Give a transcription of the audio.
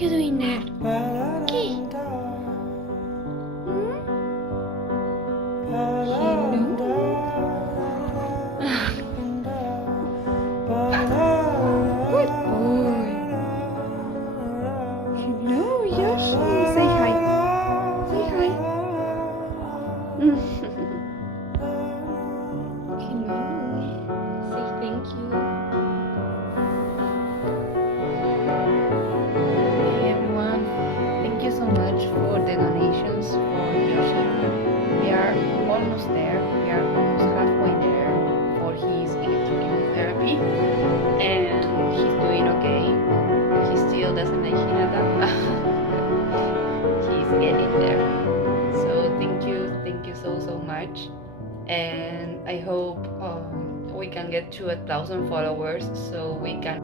you doing there? Okay. Good boy. Hello, Yoshi. Say hi. Say hi. Hello. Say thank you. Hey everyone. Thank you so much for the donations for Yoshi. We are almost there. We are almost halfway there for his electrochemotherapy. And he's doing okay. He still doesn't like Hinata. He's getting there. So thank you so much. And I hope we can get to 1,000 followers so we can